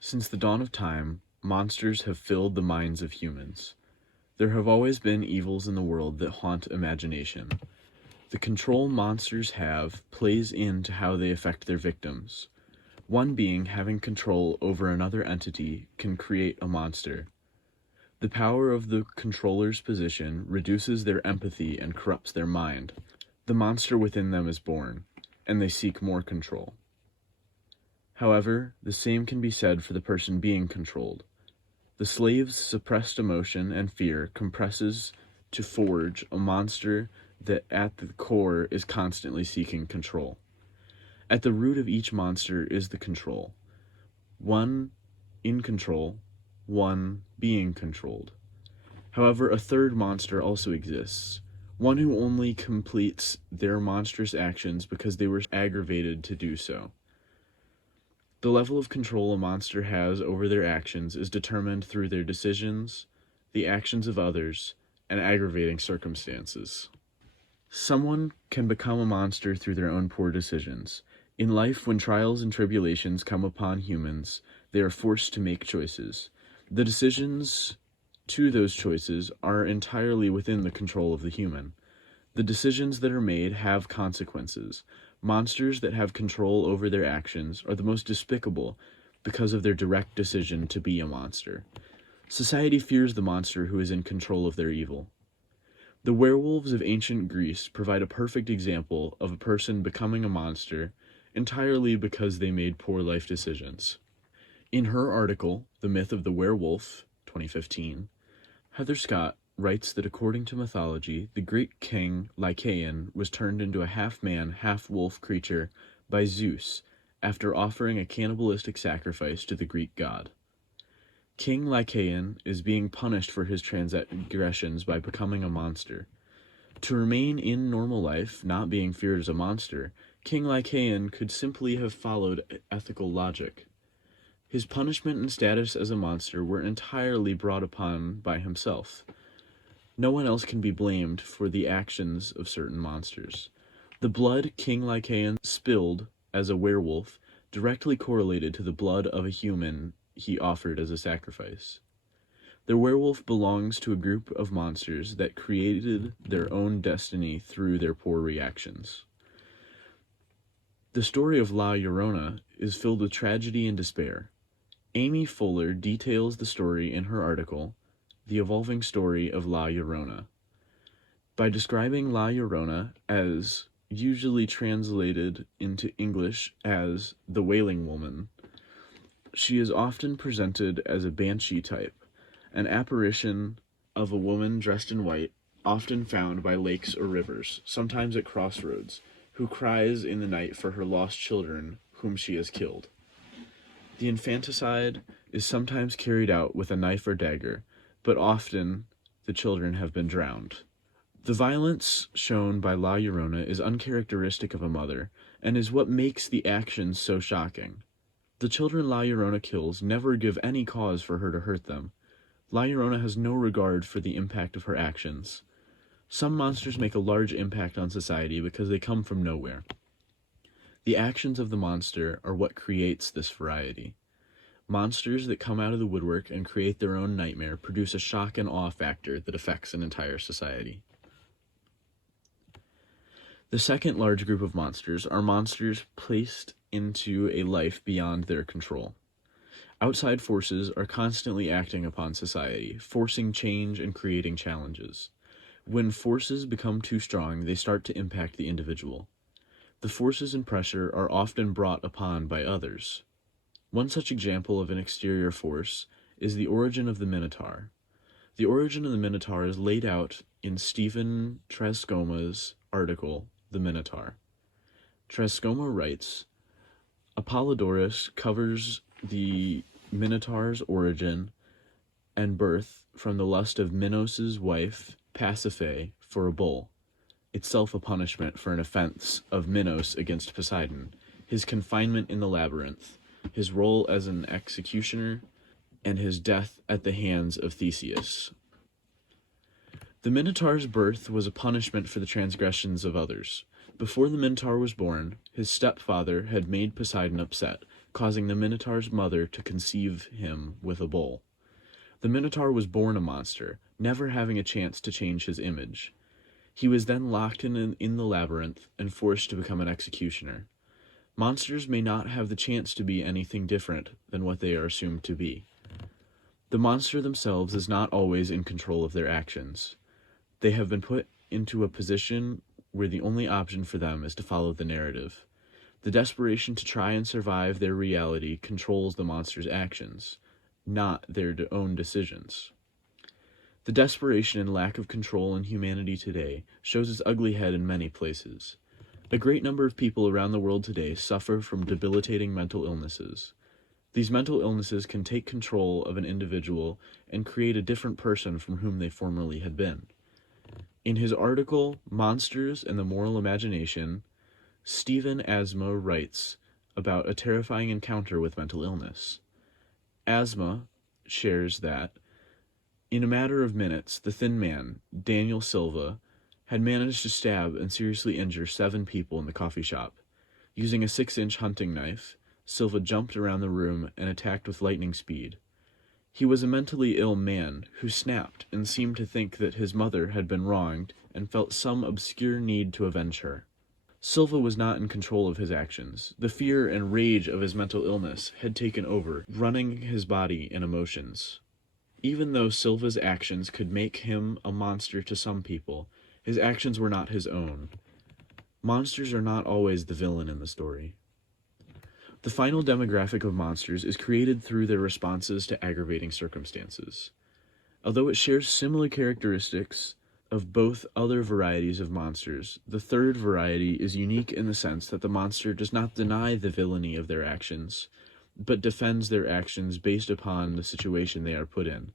Since the dawn of time, monsters have filled the minds of humans. There have always been evils in the world that haunt imagination. The control monsters have plays into how they affect their victims. One being having control over another entity can create a monster. The power of the controller's position reduces their empathy and corrupts their mind. The monster within them is born, and they seek more control. However, the same can be said for the person being controlled. The slave's suppressed emotion and fear compresses to forge a monster that at the core is constantly seeking control. At the root of each monster is the control. One in control, one being controlled. However, a third monster also exists, one who only completes their monstrous actions because they were aggravated to do so. The level of control a monster has over their actions is determined through their decisions, the actions of others, and aggravating circumstances. Someone can become a monster through their own poor decisions. In life, when trials and tribulations come upon humans, they are forced to make choices. The decisions to those choices are entirely within the control of the human. The decisions that are made have consequences. Monsters that have control over their actions are the most despicable because of their direct decision to be a monster. Society fears the monster who is in control of their evil. The werewolves of ancient Greece provide a perfect example of a person becoming a monster entirely because they made poor life decisions. In her article, The Myth of the Werewolf, 2015, Heather Scott writes that according to mythology, the Greek king Lycaon was turned into a half-man, half-wolf creature by Zeus after offering a cannibalistic sacrifice to the Greek god. King Lycaon is being punished for his transgressions by becoming a monster. To remain in normal life, not being feared as a monster, King Lycaon could simply have followed ethical logic. His punishment and status as a monster were entirely brought upon by himself. No one else can be blamed for the actions of certain monsters. The blood King Lycaon spilled as a werewolf directly correlated to the blood of a human he offered as a sacrifice. The werewolf belongs to a group of monsters that created their own destiny through their poor reactions. The story of La Llorona is filled with tragedy and despair. Amy Fuller details the story in her article, The Evolving Story of La Llorona. By describing La Llorona as usually translated into English as the Wailing Woman, she is often presented as a banshee type, an apparition of a woman dressed in white, often found by lakes or rivers, sometimes at crossroads, who cries in the night for her lost children whom she has killed. The infanticide is sometimes carried out with a knife or dagger, but often the children have been drowned. The violence shown by La Llorona is uncharacteristic of a mother, and is what makes the actions so shocking. The children La Llorona kills never give any cause for her to hurt them. La Llorona has no regard for the impact of her actions. Some monsters make a large impact on society because they come from nowhere. The actions of the monster are what creates this variety. Monsters that come out of the woodwork and create their own nightmare produce a shock and awe factor that affects an entire society. The second large group of monsters are monsters placed into a life beyond their control. Outside forces are constantly acting upon society, forcing change and creating challenges. When forces become too strong, they start to impact the individual. The forces and pressure are often brought upon by others. One such example of an exterior force is the origin of the Minotaur. The origin of the Minotaur is laid out in Stephen Trescoma's article, The Minotaur. Trescoma writes, Apollodorus covers the Minotaur's origin and birth from the lust of Minos' wife, Pasiphae, for a bull, itself a punishment for an offense of Minos against Poseidon, his confinement in the labyrinth, his role as an executioner, and his death at the hands of Theseus. The Minotaur's birth was a punishment for the transgressions of others. Before the Minotaur was born, his stepfather had made Poseidon upset causing the Minotaur's mother to conceive him with a bull. The Minotaur was born a monster, never having a chance to change his image. He was then locked in the labyrinth and forced to become an executioner. Monsters may not have the chance to be anything different than what they are assumed to be. The monster themselves is not always in control of their actions. They have been put into a position where the only option for them is to follow the narrative. The desperation to try and survive their reality controls the monster's actions, not their own decisions. The desperation and lack of control in humanity today shows its ugly head in many places. A great number of people around the world today suffer from debilitating mental illnesses. These mental illnesses can take control of an individual and create a different person from whom they formerly had been. In his article, Monsters and the Moral Imagination, Stephen Asma writes about a terrifying encounter with mental illness. Asma shares that, in a matter of minutes, the thin man, Daniel Silva, had managed to stab and seriously injure 7 people in the coffee shop. Using a 6-inch hunting knife, Silva jumped around the room and attacked with lightning speed. He was a mentally ill man who snapped and seemed to think that his mother had been wronged and felt some obscure need to avenge her. Silva was not in control of his actions. The fear and rage of his mental illness had taken over, running his body and emotions. Even though Silva's actions could make him a monster to some people, his actions were not his own. Monsters are not always the villain in the story. The final demographic of monsters is created through their responses to aggravating circumstances. Although it shares similar characteristics of both other varieties of monsters, the third variety is unique in the sense that the monster does not deny the villainy of their actions, but defends their actions based upon the situation they are put in.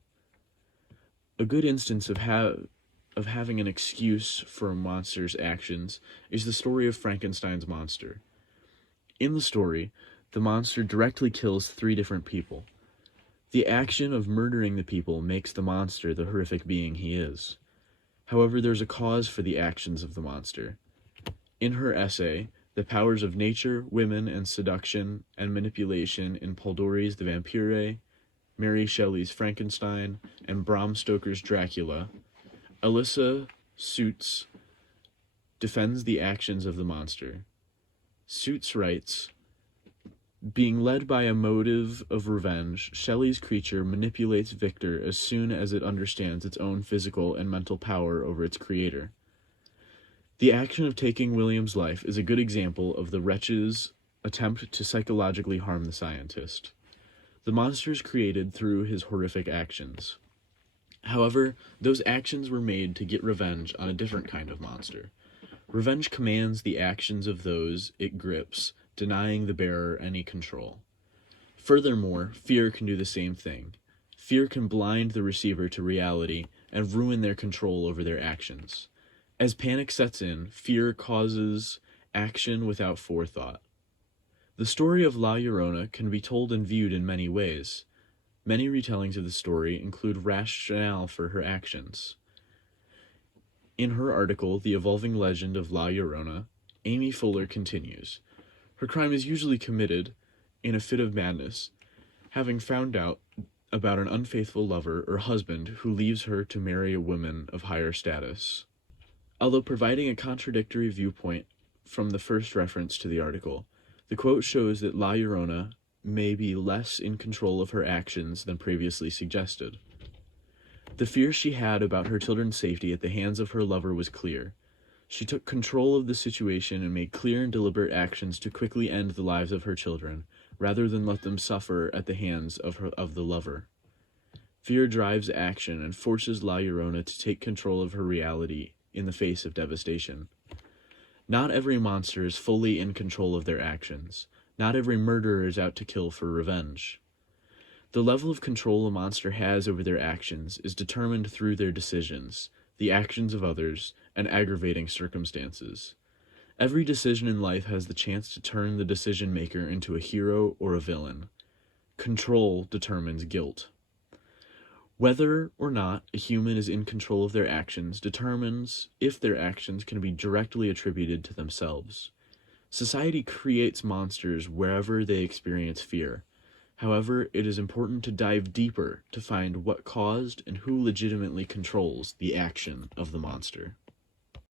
A good instance of having an excuse for a monster's actions is the story of Frankenstein's monster. In the story, the monster directly kills 3 different people. The action of murdering the people makes the monster the horrific being he is. However, there's a cause for the actions of the monster. In her essay, The Powers of Nature, Women, and Seduction and Manipulation in Polidori's The Vampire, Mary Shelley's Frankenstein, and Bram Stoker's Dracula, Alyssa Suits defends the actions of the monster. Suits writes, being led by a motive of revenge, Shelley's creature manipulates Victor as soon as it understands its own physical and mental power over its creator. The action of taking William's life is a good example of the wretch's attempt to psychologically harm the scientist. The monster is created through his horrific actions. However, those actions were made to get revenge on a different kind of monster. Revenge commands the actions of those it grips, denying the bearer any control. Furthermore, fear can do the same thing. Fear can blind the receiver to reality and ruin their control over their actions. As panic sets in, fear causes action without forethought. The story of La Llorona can be told and viewed in many ways. Many retellings of the story include rationale for her actions. In her article, The Evolving Legend of La Llorona, Amy Fuller continues, her crime is usually committed in a fit of madness, having found out about an unfaithful lover or husband who leaves her to marry a woman of higher status. Although providing a contradictory viewpoint from the first reference to the article, the quote shows that La Llorona may be less in control of her actions than previously suggested. The fear she had about her children's safety at the hands of her lover was clear. She took control of the situation and made clear and deliberate actions to quickly end the lives of her children, rather than let them suffer at the hands of the lover. Fear drives action and forces La Llorona to take control of her reality in the face of devastation. Not every monster is fully in control of their actions. Not every murderer is out to kill for revenge. The level of control a monster has over their actions is determined through their decisions, the actions of others, and aggravating circumstances. Every decision in life has the chance to turn the decision maker into a hero or a villain. Control determines guilt. Whether or not a human is in control of their actions determines if their actions can be directly attributed to themselves. Society creates monsters wherever they experience fear. However, it is important to dive deeper to find what caused and who legitimately controls the action of the monster.